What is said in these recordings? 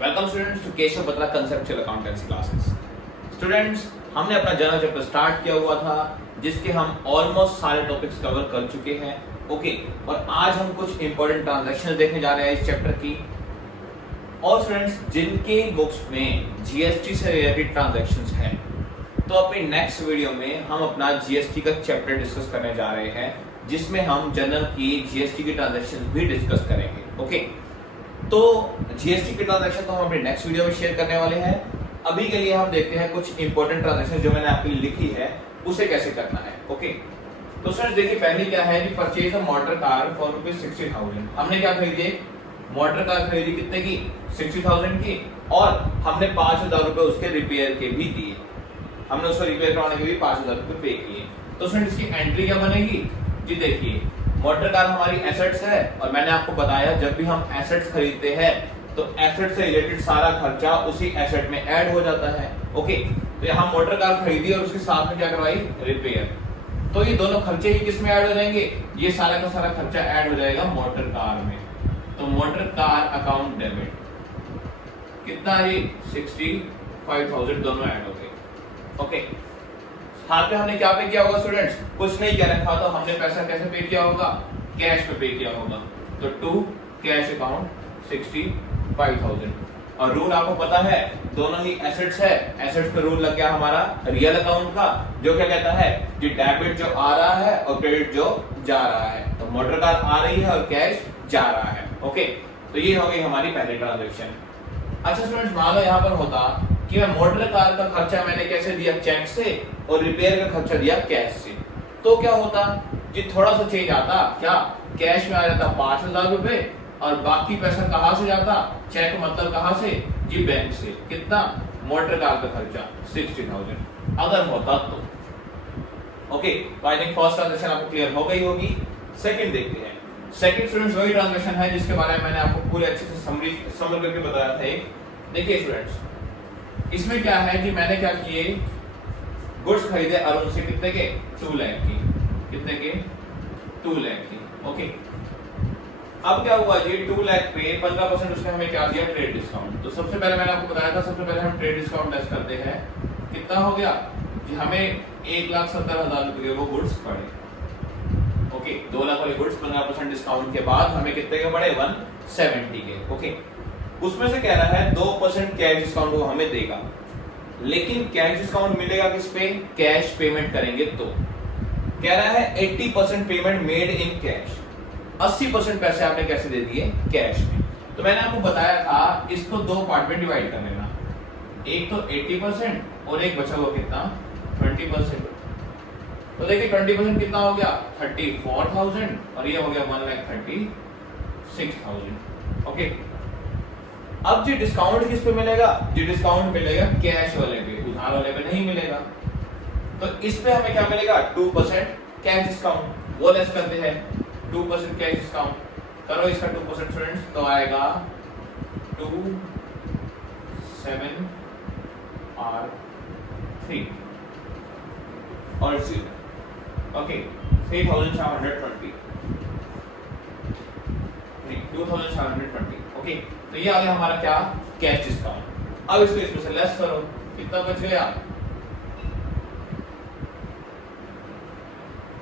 Welcome students to Keshav Batra conceptual accountancy classes. Students, हमने अपना journal chapter start किया हुआ था जिसके हम ऑलमोस्ट सारे टॉपिक्स कवर कर चुके हैं। ओके, और आज हम कुछ इंपॉर्टेंट ट्रांजैक्शंस देखने जा रहे हैं इस चैप्टर की। और स्टूडेंट्स, जिनके बुक्स में जीएसटी से रिलेटेड ट्रांजैक्शंस हैं, तो अपनी नेक्स्ट वीडियो में हम अपना जीएसटी का चैप्टर डिस्कस करने जा रहे हैं जिसमें हम जनरल की जीएसटी की ट्रांजैक्शंस भी डिस्कस करेंगे। ओके, तो जीएसटी की ट्रांजैक्शन तो हम अपने नेक्स्ट वीडियो में शेयर करने वाले हैं। अभी के लिए हम देखते हैं कुछ इंपॉर्टेंट ट्रांजैक्शन जो मैंने आपके लिए लिखी है उसे कैसे करना है। ओके, तो सर देखिए, पहली क्या है कि purchase a motor car for ₹60,000। हमने क्या खरीदी? मोटर कार खरीदी कितने की? 60,000 की। और हमने 5,000 रुपए उसके रिपेयर के भी दिए। हमने उसको रिपेयर करवाने के भी 5,000 रुपए पे किए। तो सर इसकी एंट्री क्या बनेगी जी? देखिए, मोटर कार हमारी एसेट्स है और मैंने आपको बताया जब भी हम एसेट्स खरीदते हैं तो एसेट से रिलेटेड सारा खर्चा उसी एसेट में ऐड हो जाता है। ओके, तो यहाँ मोटर कार खरीदी और उसके साथ में क्या करवाई? रिपेयर। तो ये दोनों खर्चे ही किस में ऐड हो जाएंगे? ये सारा का सारा खर्चा ऐड हो जाएगा मोटर कार में। तो मोटर कार अकाउंट डेबिट कितना है? 65,000 दोनों ऐड हो गए। ओके, साथ में हमने क्या पे किया होगा स्टूडेंट्स? कुछ नहीं किया रखा, तो हमने पैसा कैसे पे किया होगा? कैश पे किया होगा। तो टू कैश अकाउंट 65,000। और रूल आपको पता है, दोनों ही एसेट्स है। एसेट्स पे रूल लग गया हमारा रियल अकाउंट का, जो क्या कहता है कि डेबिट जो आ रहा है और क्रेडिट जो जा रहा है। तो मोटर कार आ रही है और कैश जा रहा है। ओके, तो ये हो गई हमारी पहली ट्रांजेक्शन। अच्छा स्टूडेंट्स, मान लो यहाँ पर होता कि मैं मोटर कार का खर्चा मैंने कैसे दिया? चेक से, और रिपेयर का खर्चा दिया कैश से। तो क्या होता जी? थोड़ा सा चेंज आता। क्या? कैश में आ जाता 5,000 रुपए और बाकी पैसा कहाँ से जाता? चेक मतलब कहाँ से जी? बैंक से। कितना? मोटर कार का खर्चा 60,000 अगर होता तो। ओके, तो आई थिंक फर्स्ट ट्रांजेक्शन आपको क्लियर हो गई होगी। सेकंड देखते हैं। सेकंड स्टूडेंट्स वही ट्रांजेक्शन है जिसके बारे में मैंने आपको पूरे अच्छे से समझ करके बताया था। देखिए स्टूडेंट्स, इसमें क्या है कि मैंने क्या किए? गुड्स खरीदे अरुण से कितने के? 2 लाख की। कितने के? 2 लाख की। ओके, अब क्या हुआ जी? 2 लाख पे 15% उसने हमें क्या दिया? Trade discount. तो सबसे पहले मैंने आपको बताया था, सबसे पहले हम ट्रेड डिस्काउंट लेस करते हैं। कितना हो गया जी? हमें 1,70,000 रुपए के वो गुड्स पड़े। ओके, 2 लाख वाले गुड्स 15% डिस्काउंट के बाद हमें कितने के पड़े? 170 के। ओके, उसमें से कह रहा है 2% कैश डिस्काउंट वो हमें देगा, लेकिन कैश डिस्काउंट मिलेगा किस पे? कैश पेमेंट करेंगे तो। कह रहा है 80% पेमेंट मेड इन कैश। 80% पैसे आपने कैसे दे दिए? कैश में। तो मैंने आपको बताया था इसको 2 पार्ट में डिवाइड कर लेना। एक तो 80% और एक बचा हुआ कितना? 20%। तो देखिए 20% कितना हो गया? 34,000 और ये हो गया 1,36,000। ओके, अब जी डिस्काउंट किस पे मिलेगा? जी डिस्काउंट मिलेगा कैश वाले पे, उधार वाले पे नहीं मिलेगा। तो इस पे हमें क्या मिलेगा? 2% कैश डिस्काउंट। वो लेस करते हैं 2% कैश डिस्काउंट। करो इसका 2% स्टूडेंट्स, तो आएगा 27R3 और 0। ओके, 3,720 नहीं 2,720। ओके, तो ये आ गया हमारा क्या? Cash discount. अब इसको इसमें से लेस करो, कितना बच गया?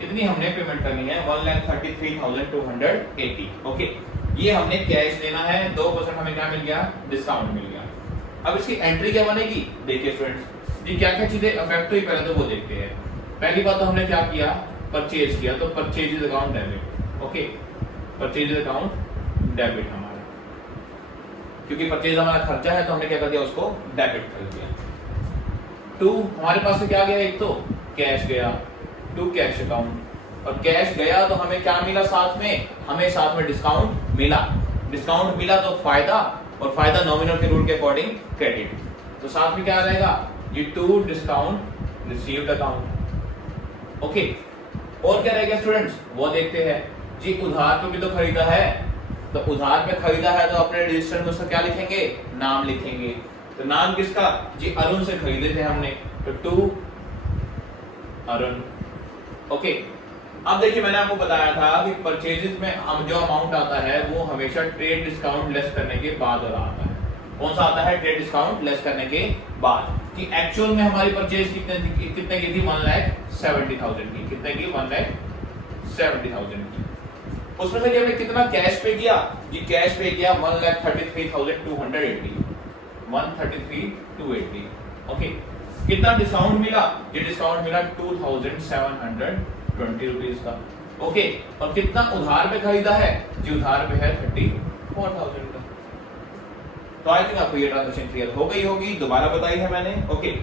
कितनी हमने पेमेंट करनी है? 1,33,280। ओके, ये हमने कैश देना है। 2% हमें क्या मिल गया? डिस्काउंट मिल गया। अब इसकी एंट्री क्या बनेगी? देखिए स्टूडेंट्स, ये क्या क्या चीजें अफेक्ट हुई पहले तो वो देखते हैं। पहली बात तो हमने क्या किया? परचेज किया, तो purchase account debit. Okay, purchase account debit हमारा, क्योंकि परचेज हमारा खर्चा है तो हमने क्या कर दिया? उसको डेबिट कर दिया। 2 हमारे पास से क्या गया? एक तो कैश गया, 2 कैश अकाउंट। और कैश गया तो हमें क्या मिला साथ में? हमें साथ में डिस्काउंट मिला। डिस्काउंट मिला तो फायदा, और फायदा नॉमिनल के रूल के अकॉर्डिंग क्रेडिट। तो साथ में क्या आ जाएगा? ये 2 डिस्काउंट रिसीव्ड अकाउंट। ओके, और क्या रहेगा स्टूडेंट्स? वो देखते हैं जी। उधार पे भी तो खरीदा है, तो उधार पे खरीदा है तो अपने रजिस्टर में उसका क्या लिखेंगे? नाम लिखेंगे। तो नाम किसका? जी अरुण से खरीदे थे हमने, तो 2 अरुण। ओके, अब देखिए मैंने आपको बताया था कि परचेजेस में हम जो अमाउंट आता है वो हमेशा ट्रेड डिस्काउंट लेस करने के बाद आता है। कौन सा आता है? ट्रेड डिस्काउंट लेस करने के बाद। कि एक्चुअल में हमारी परचेज कितने की थी? 1,70,000 की। कितने की? 1,70,000 की। उसमें से हमने कितना कैश पे किया? जी कैश पे किया 1,33,280, 1,33,280। ओके, कितना डिस्काउंट मिला? ये डिस्काउंट मिला 2,720 रुपीज का। ओके, और कितना उधार पे खरीदा है? जी उधार पे है 34,000 का। तो आई थिंक आपको ये ट्रांजैक्शन क्लियर हो गई होगी, दोबारा बताई है मैंने। ओके,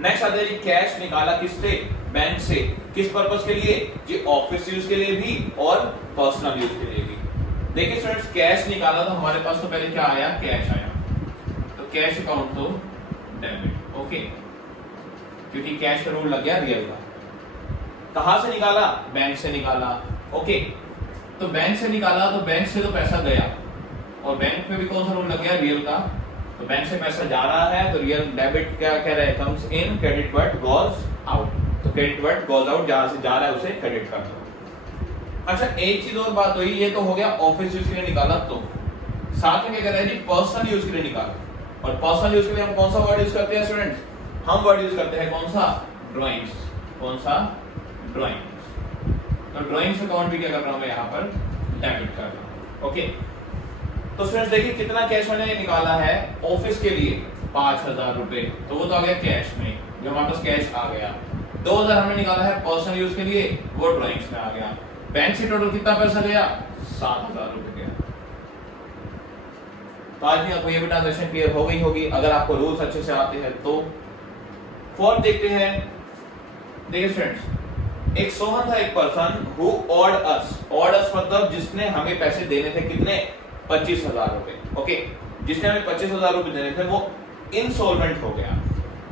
नेक्स्ट आता है जी कैश निकाला किससे? बैंक से। किस पर्पस के लिए? जी ऑफिस यूज के लिए भी और पर्सनल यूज के लिए भी। देखिए स्टूडेंट्स, कैश निकाला तो हमारे पास तो पहले क्या आया? कैश आया। तो कैश अकाउंट तो डेबिट। ओके, क्योंकि कैश का रूल लग गया रियल का। कहां से निकाला? बैंक से निकाला। ओके, तो बैंक से निकाला तो बैंक से तो पैसा गया, और बैंक में भी कौन सा रूल लग गया? रियल का। तो बैंक से पैसा जा रहा है तो रियल डेबिट क्या कह रहे हैं? Comes in, credit word goes out. तो क्रेडिट वर्ड गोज आउट, जहां से जा रहा है उसे क्रेडिट कर दो। अच्छा, एक चीज और बात हुई, ये तो हो गया ऑफिस यूज के लिए निकाला। तो साथ में क्या कह रहे हैं जी? पर्सनल यूज के लिए निकाला। और पर्सनल यूज के लिए हम कौन सा वर्ड यूज करते हैं स्टूडेंट्स? हम वर्ड यूज करते हैं कौन सा? ड्राइंग्स। कौन सा? ड्राइंग्स। तो ड्राइंग्स अकाउंट भी क्या कर रहा हूं मैं यहाँ पर? डेबिट कर रहा हूं। ओके, तो स्टूडेंट्स देखिए कितना कैश मैंने निकाला है ऑफिस के लिए? 5,000 रुपए। तो वो तो आ गया कैश में, जो हमारे पास कैश आ गया। 2,000 हमने निकाला है पर्सनल यूज के लिए, वो ड्राइंग्स में आ गया। बैंक से टोटल कितना पैसा गया? 7,000 रुपए गया। तो आज भी आपको ये भी ट्रांजैक्शन क्लियर हो गई होगी, अगर आपको रूल्स अच्छे से आते हैं तो। फोर्थ देखते हैं। देखिए स्टूडेंट्स, एक सोहन था, एक person who awed us. Awed us मतलब जिसने हमें पैसे देने थे। कितने? 25,000 रुपए। ओके, जिसने हमें 25,000 रुपए देने थे वो इंसॉल्वेंट हो गया।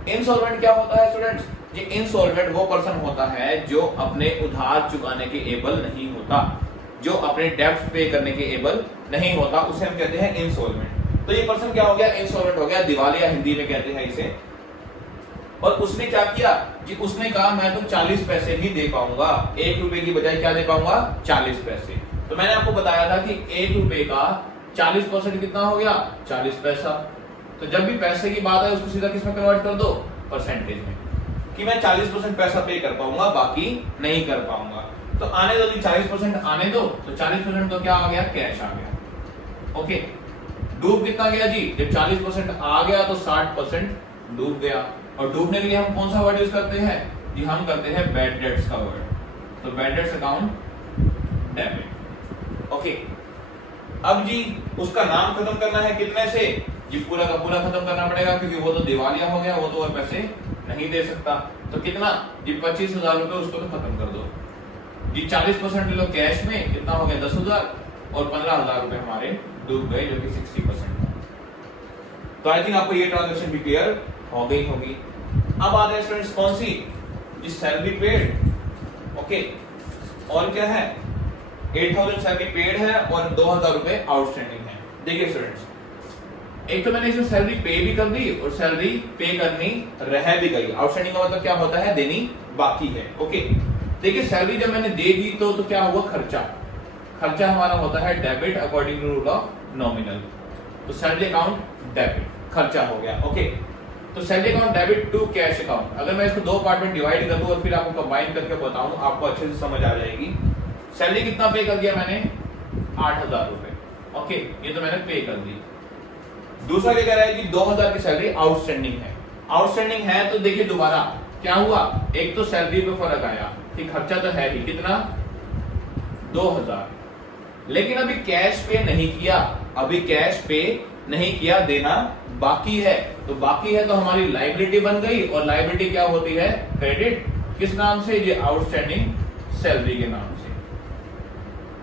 इंसॉल्वेंट क्या होता है स्टूडेंट्स? ये इंसॉल्वेंट वो पर्सन होता है जो अपने उधार चुकाने के एबल नहीं होता, जो अपने डेब्ट्स पे करने के एबल नहीं होता, उसे हम कहते हैं इंसॉल्वेंट। तो ये पर्सन क्या हो गया? इंसॉल्वेंट हो गया, दिवालिया हिंदी में कहते हैं इसे। और उसने क्या किया कि उसने कहा मैं तो 40 पैसे ही दे पाऊंगा, 1 रुपए की बजाय क्या दे पाऊंगा? 40 पैसे। तो मैंने आपको बताया था कि 1 रुपए का 40% कितना हो गया? 40 पैसा। तो जब भी पैसे की बात है उसको सीधा किसमें कन्वर्ट कर दो? परसेंटेज में। कि मैं 40% पैसा पे कर पाऊंगा, बाकी नहीं कर पाऊंगा। तो आने दो, 40% आने दो। तो 40% तो क्या आ गया? कैश आ गया। ओके, डूब कितना गया जी? जब 40% आ गया तो 60% डूब गया। और डूबने के लिए हम कौन सा वर्ड यूज करते हैं जी? हम करते हैं बैड डेट्स का वर्ड। तो bad debts account debit. Okay, अब जी उसका नाम खत्म करना है कितने से? जी पूरा का पूरा खत्म करना पड़ेगा, क्योंकि वो तो दिवालिया हो गया, वो तो और पैसे नहीं दे सकता। तो कितना जी? 25,000 रुपए उसको तो खत्म कर दो जी। 40% ले लो कैश में, कितना हो गया? 10,000, और 15,000 रुपए हमारे डूब गए, जो कि 60%। तो आई थिंक आपको ये ट्रांजैक्शन भी क्लियर हो गई होगी। अब आते हैं स्टूडेंट्स कौन सी? जी सैलरी पेड। ओके, और क्या है? 8,000 सैलरी पेड है और 2,000 रुपए आउटस्टैंडिंग है। देखिए स्टूडेंट्स, एक तो मैंने इसमें सैलरी पे भी कर दी और सैलरी पे करनी रह भी गई। आउटस्टैंडिंग का मतलब क्या होता है? देनी बाकी है। ओके, देखिए सैलरी जब मैंने दे दी तो क्या हुआ? खर्चा। खर्चा हमारा होता है debit according to rule of nominal. तो सैलरी अकाउंट डेबिट, खर्चा हो गया। ओके, तो salary account debit to cash account. अगर मैं इसको 2 पार्ट में डिवाइड कर दूं और फिर आपको कंबाइन करके बताऊं, आपको अच्छे से समझ आ जाएगी। सैलरी कितना पे कर दिया मैंने? 8,000 रुपए। ओके, ये तो मैंने पे कर दी। दूसरा क्या कह रहा है कि 2,000 की सैलरी आउटस्टैंडिंग है। आउटस्टैंडिंग है तो देखिए दोबारा क्या हुआ? एक तो सैलरी पे फर्क आया कि खर्चा तो है ही, कितना? 2,000। लेकिन अभी कैश पे नहीं किया, अभी कैश पे नहीं किया, देना बाकी है। तो बाकी है तो हमारी लायबिलिटी बन गई, और लायबिलिटी क्या होती है? क्रेडिट। किस नाम से? ये आउटस्टैंडिंग सैलरी के नाम से।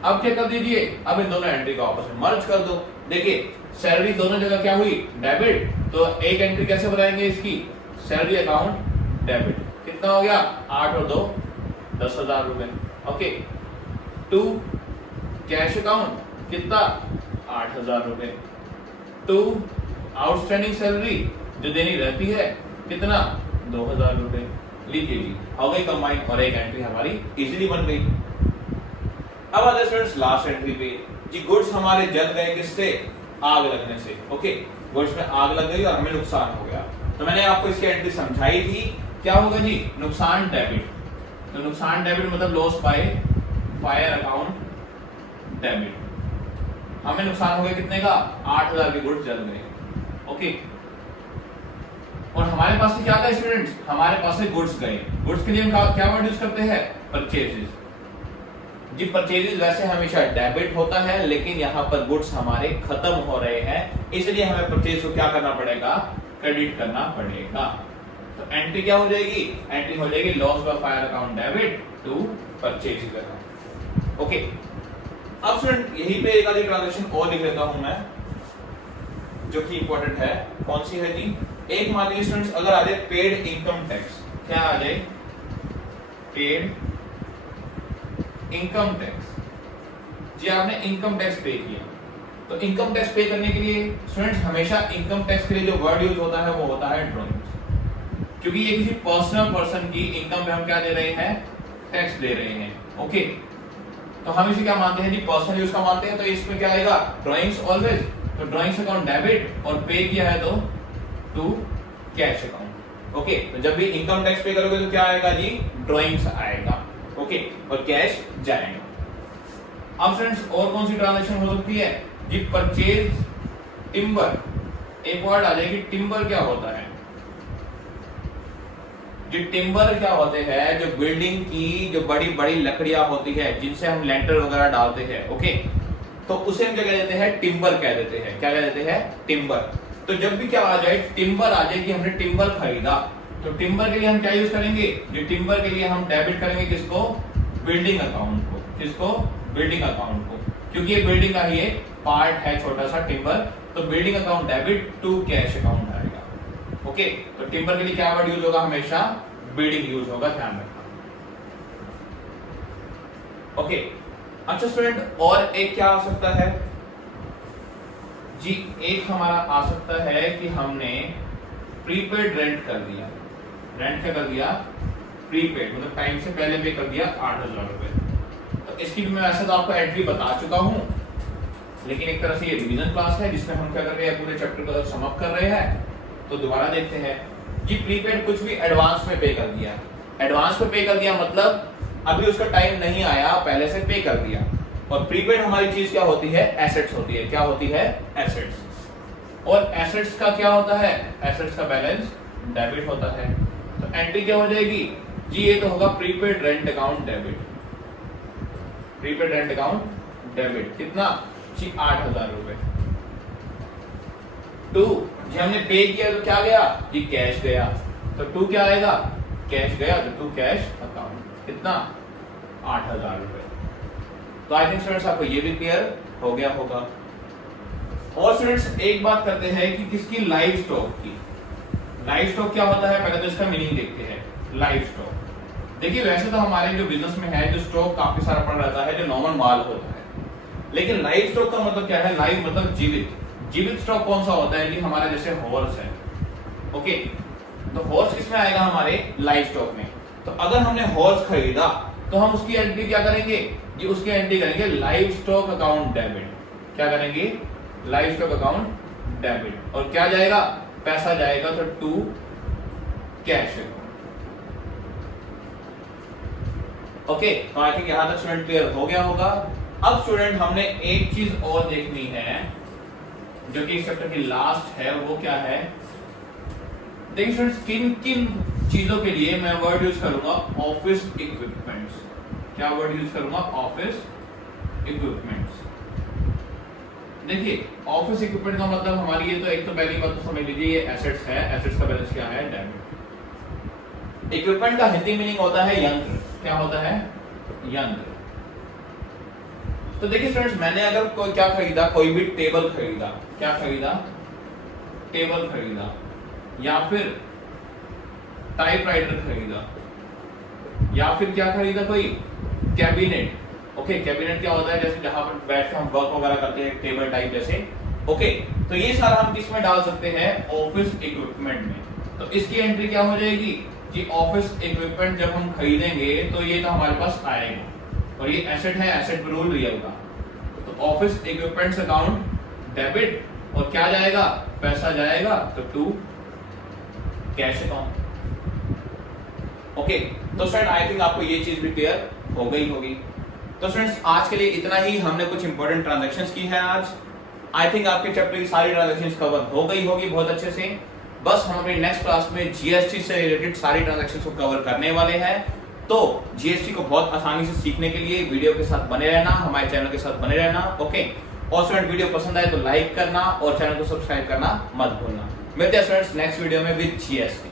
अब क्या कर दीजिए? अब इन दोनों एंट्री को आपस में मर्ज कर दो। देखिए सैलरी दोनों जगह क्या हुई? डेबिट। तो एक एंट्री कैसे बनाएंगे इसकी? Salary account debit. कितना हो गया? 8 और 2 10,000 रुपए। ओके, टू कैश अकाउंट कितना? 8,000 रुपए। टू आउटस्टैंडिंग सैलरी जो देनी रहती है, कितना? 2,000 रुपए। लीजिए जी, हो गई कंबाइन और एक एंट्री हमारी इजीली बन गई। अब आते स्टूडेंट्स लास्ट एंट्री पे। जी गुड्स हमारे जल गए किससे? आग लगने से। ओके, गुड्स में आग लग गई और हमें नुकसान हो गया। तो मैंने आपको इसकी एंट्री समझाई थी। क्या होगा जी, नुकसान डेबिट। तो नुकसान डेबिट मतलब loss by fire account debit. हमें नुकसान हो गया कितने का, 8000 के गुड्स जल गए। ओके, और हमारे पास से क्या था स्टूडेंट्स, हमारे पास से गुड्स गए। गुड्स के लिए हम क्या वर्ड यूज करते हैं, परचेजेस। जी परचेजेस वैसे हमेशा डेबिट होता है, लेकिन यहाँ पर गुड्स हमारे खत्म हो रहे हैं, इसलिए हमें परचेज को क्या करना पड़ेगा, क्रेडिट करना पड़ेगा। तो एंट्री क्या हो जाएगी, एंट्री हो जाएगी loss by fire account debit to purchase account. Okay, अब स्टूडेंट यहीं पे एक आधी ट्रांजैक्शन और लिख लेता हूं मैं, जो कि इंपॉर्टेंट है। कौन सी है जी, एक मान लीजिए स्टूडेंट्स अगर आ जाए पेड इनकम टैक्स। क्या आ जाए, पेड इनकम टैक्स। जी आपने इनकम टैक्स पे किया, तो इनकम टैक्स पे करने के लिए स्टूडेंट्स हमेशा इनकम टैक्स के लिए जो वर्ड यूज होता है वो होता है ड्रॉइंग्स, क्योंकि ये किसी पर्सनल पर्सन की इनकम पे हम क्या दे रहे हैं, टैक्स दे रहे हैं। ओके, तो हम इसे क्या मानते हैं जी, पर्सनल यूज का मानते हैं, तो इसमें क्या आएगा, ड्रॉइंग्स ऑलवेज। तो ड्रॉइंग्स अकाउंट डेबिट और पे किया है तो टू कैश अकाउंट। ओके, तो जब भी इनकम टैक्स पे करोगे तो क्या आएगा जी, ड्रॉइंग्स आएगा। ओके, और कैश जाएगा। अब फ्रेंड्स और कौन सी ट्रांजैक्शन हो सकती है जी, परचेज टिम्बर। एक वर्ड आ जाएगी, टिम्बर क्या होता है जी, टिम्बर क्या होते हैं, जो बिल्डिंग की जो बड़ी बड़ी लकड़ियां होती है जिनसे हम लेंटर वगैरह डालते हैं। ओके, तो उसे हम क्या कह देते हैं, टिम्बर कह देते हैं। क्या कह देते हैं, टिम्बर। तो जब भी क्या आ जाए, टिम्बर आ जाए कि हमने टिम्बर खरीदा, तो टिम्बर के लिए हम क्या यूज करेंगे, जो टिम्बर के लिए हम डेबिट करेंगे किसको, बिल्डिंग अकाउंट को। किसको, बिल्डिंग अकाउंट को, क्योंकि ये बिल्डिंग का ही एक पार्ट है छोटा सा टिम्बर। तो building account debit to cash account आएगा। ओके, तो टिम्बर के लिए क्या वर्ड यूज होगा, हमेशा बिल्डिंग यूज होगा, ध्यान रखना। ओके, अच्छा स्टूडेंट और एक क्या आ सकता है जी, एक हमारा आ सकता है कि हमने प्रीपेड रेंट कर दिया। रेंट क्या कर दिया, प्रीपेड, मतलब टाइम से पहले पे कर दिया 8000 रुपए। तो इसकी भी मैं वैसे तो आपको एंट्री बता चुका हूं, लेकिन एक तरह से ये रिवीजन क्लास है जिसमें हम क्या कर रहे हैं, पूरे चैप्टर को समाप्त कर रहे हैं। तो दोबारा देखते हैं कि प्रीपेड कुछ भी एडवांस में पे कर दिया। एडवांस में पे कर दिया मतलब अभी उसका टाइम नहीं आया, पहले से पे कर दिया। और प्रीपेड हमारी चीज क्या होती है, एसेट्स होती है। क्या होती है, एसेट्स। और एसेट्स का क्या होता है, एसेट्स का बैलेंस डेबिट होता है। तो एंट्री क्या हो जाएगी जी, ये तो होगा prepaid rent account debit. Prepaid rent account debit कितना जी, 8000 रुपए। टू जी हमने पे किया तो क्या गया जी, कैश गया। तो टू क्या आएगा, कैश गया, तो टू कैश अकाउंट कितना, 8000 रुपए। तो आई थिंक स्टूडेंट्स आपको ये भी क्लियर हो गया होगा। और स्टूडेंट्स एक बात करते हैं कि किसकी, लाइव स्टॉक की। लाइव स्टॉक क्या होता है, पहले तो इसका मीनिंग देखते हैं। लाइव स्टॉक देखिए, वैसे तो हमारे जो बिजनेस में है, जो स्टॉक काफी सारा पड़ा रहता है, जो नॉर्मल माल होता है। लेकिन लाइव स्टॉक का मतलब क्या है, लाइव मतलब जीवित। जीवित स्टॉक कौन सा होता है कि हमारा जैसे हॉर्स है। ओके, तो हॉर्स किसमें आएगा, हमारे लाइव स्टॉक में। तो अगर हमने हॉर्स खरीदा तो हम उसकी एंट्री क्या करेंगे जी, उसकी एंट्री करेंगे लाइव स्टॉक अकाउंट डेबिट। क्या करेंगे, लाइव स्टॉक अकाउंट डेबिट। और क्या जाएगा, पैसा जाएगा तो टू कैश अकाउंट। ओके, तो आई थिंक यहां तक स्टूडेंट क्लियर हो गया होगा। अब स्टूडेंट हमने एक चीज और देखनी है जो कि इस चैप्टर की लास्ट है, वो क्या है, देखिए स्टूडेंट्स किन किन चीजों के लिए मैं वर्ड यूज करूंगा, ऑफिस इक्विपमेंट्स। क्या वर्ड यूज करूंगा, ऑफिस इक्विपमेंट्स। देखिए ऑफिस इक्विपमेंट का मतलब हमारी ये तो एक तो पहली बात तो समझ लीजिए, ये एसेट्स है। एसेट्स का बैलेंस क्या है, डेबिट। इक्विपमेंट का हिंदी मीनिंग होता है यंत्र। क्या होता है, यंत्र। तो देखिए स्टूडेंट्स, मैंने अगर कोई क्या खरीदा, कोई भी टेबल खरीदा। क्या खरीदा, टेबल खरीदा, या फिर टाइपराइटर खरीदा, या फिर क्या खरीदा, कोई कैबिनेट। ओके, कैबिनेट क्या होता है, जैसे जहां पर बैठ के हम वर्क वगैरह करते हैं, टेबल टाइप जैसे। ओके, तो ये सारा हम किस में डाल सकते हैं, ऑफिस इक्विपमेंट में। तो इसकी एंट्री क्या हो जाएगी कि ऑफिस इक्विपमेंट जब हम खरीदेंगे तो ये तो हमारे पास आएगा, और ये एसेट है, एसेट रूल रियल का। तो ऑफिस इक्विपमेंट्स अकाउंट डेबिट और क्या जाएगा, पैसा जाएगा तो टू कैश अकाउंट। ओके, तो स्टूडेंट आई थिंक आपको ये चीज भी क्लियर हो गई होगी। तो स्टूडेंट्स आज के लिए इतना ही, हमने कुछ इंपॉर्टेंट ट्रांजैक्शंस की है आज। आई थिंक आपके चैप्टर की सारी ट्रांजैक्शंस कवर हो गई होगी बहुत अच्छे से। बस हम अपनी नेक्स्ट क्लास में जीएसटी से रिलेटेड सारी ट्रांजैक्शंस को कवर करने वाले हैं। तो जीएसटी को बहुत आसानी से सीखने के लिए वीडियो के साथ बने रहना, हमारे चैनल के साथ बने रहना। ओके, और स्टूडेंट वीडियो पसंद आए तो लाइक करना और चैनल को सब्सक्राइब करना मत भूलना। मिलते हैं स्टूडेंट्स नेक्स्ट वीडियो में विद जीएसटी।